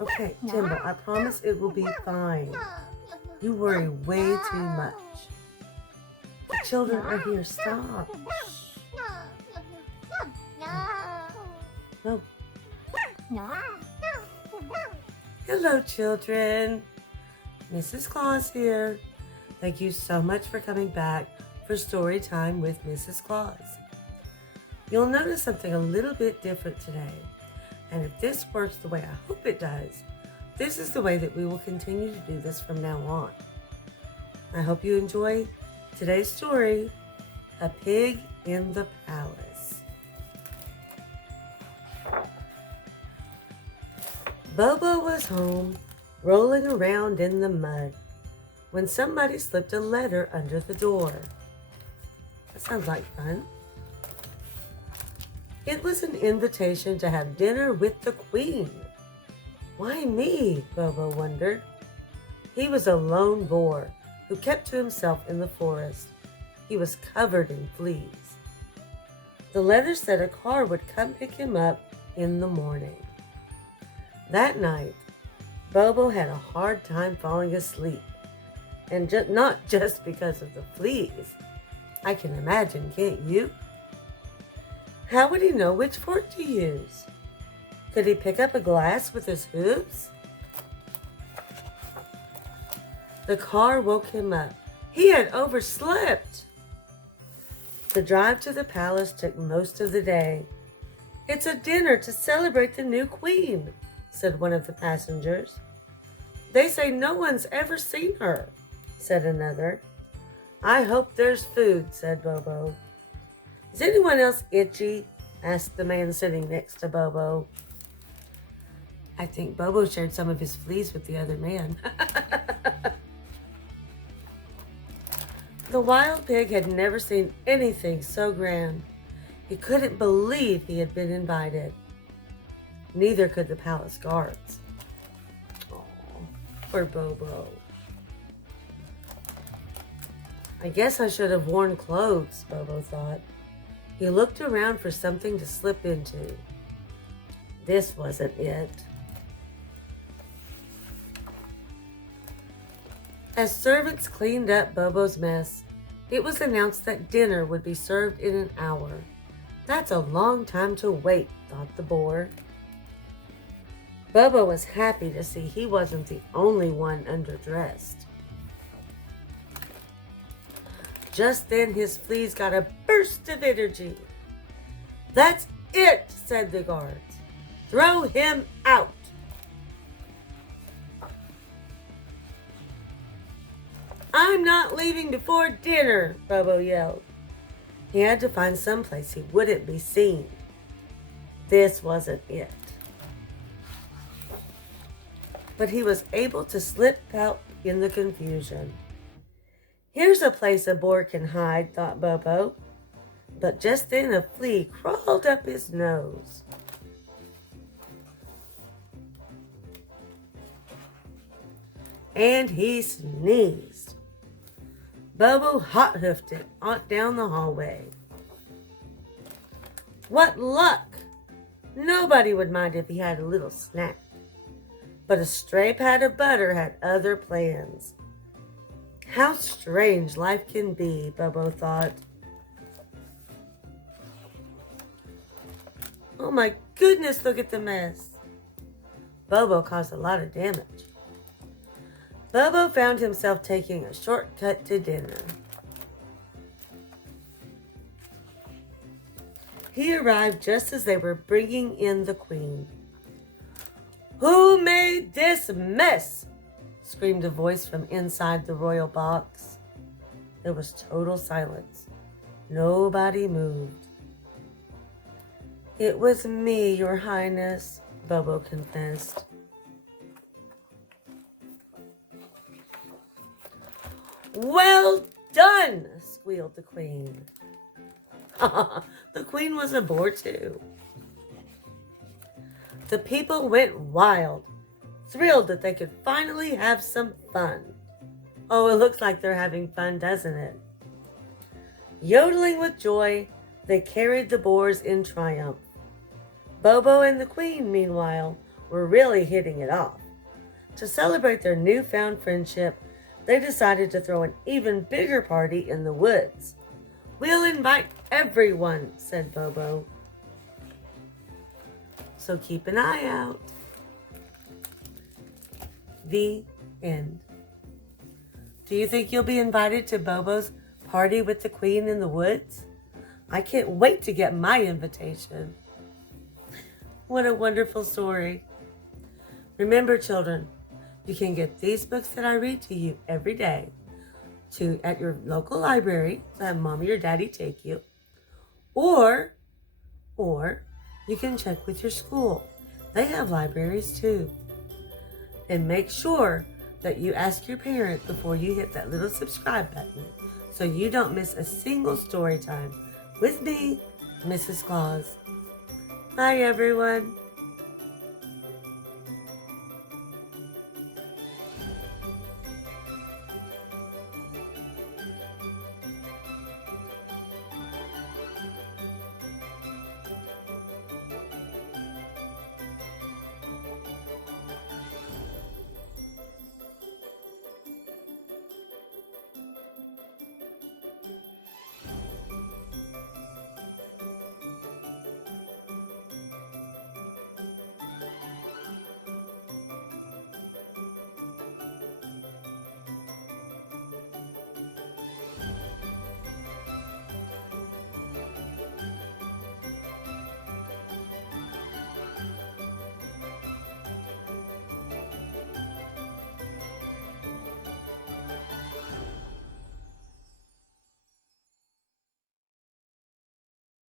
Okay, Jimbo, I promise it will be fine. You worry way too much. The children are here. Stop. Shh. No. Hello, children. Mrs. Claus here. Thank you so much for coming back for story time with Mrs. Claus. You'll notice something a little bit different today. And if this works the way I hope it does, this is the way that we will continue to do this from now on. I hope you enjoy today's story, A Pig in the Palace. Bobo was home, rolling around in the mud, when somebody slipped a letter under the door. That sounds like fun. It was an invitation to have dinner with the Queen. Why me? Bobo wondered. He was a lone boar who kept to himself in the forest. He was covered in fleas. The letter said a car would come pick him up in the morning. That night, Bobo had a hard time falling asleep, and not just because of the fleas. I can imagine, can't you? How would he know which fork to use? Could he pick up a glass with his hooves? The car woke him up. He had overslept. The drive to the palace took most of the day. It's a dinner to celebrate the new queen, said one of the passengers. They say no one's ever seen her, said another. I hope there's food, said Bobo. Is anyone else itchy? Asked the man sitting next to Bobo. I think Bobo shared some of his fleas with the other man. The wild pig had never seen anything so grand. He couldn't believe he had been invited. Neither could the palace guards. Oh, poor Bobo. I guess I should have worn clothes, Bobo thought. He looked around for something to slip into. This wasn't it. As servants cleaned up Bobo's mess, it was announced that dinner would be served in an hour. That's a long time to wait, thought the boar. Bobo was happy to see he wasn't the only one underdressed. Just then his fleas got a burst of energy. That's it, said the guards. Throw him out. I'm not leaving before dinner, Bobo yelled. He had to find someplace he wouldn't be seen. This wasn't it. But he was able to slip out in the confusion. Here's a place a boar can hide, thought Bobo. But just then a flea crawled up his nose. And he sneezed. Bobo hot-hoofed it down the hallway. What luck! Nobody would mind if he had a little snack. But a stray pat of butter had other plans. How strange life can be, Bobo thought. Oh my goodness, look at the mess. Bobo caused a lot of damage. Bobo found himself taking a shortcut to dinner. He arrived just as they were bringing in the queen. Who made this mess? Screamed a voice from inside the royal box. There was total silence. Nobody moved. It was me, Your Highness, Bobo confessed. Well done, squealed the queen. The queen was a boar too. The people went wild, thrilled that they could finally have some fun. Oh, it looks like they're having fun, doesn't it? Yodeling with joy, they carried the boars in triumph. Bobo and the queen, meanwhile, were really hitting it off. To celebrate their newfound friendship, they decided to throw an even bigger party in the woods. "We'll invite everyone," said Bobo. "So keep an eye out." The end. Do you think you'll be invited to Bobo's party with the Queen in the woods? I can't wait to get my invitation. What a wonderful story. Remember, children, you can get these books that I read to you every day at your local library, so have mommy or daddy take you, or you can check with your school. They have libraries too. And make sure that you ask your parent before you hit that little subscribe button so you don't miss a single story time with me, Mrs. Claus. Bye, everyone.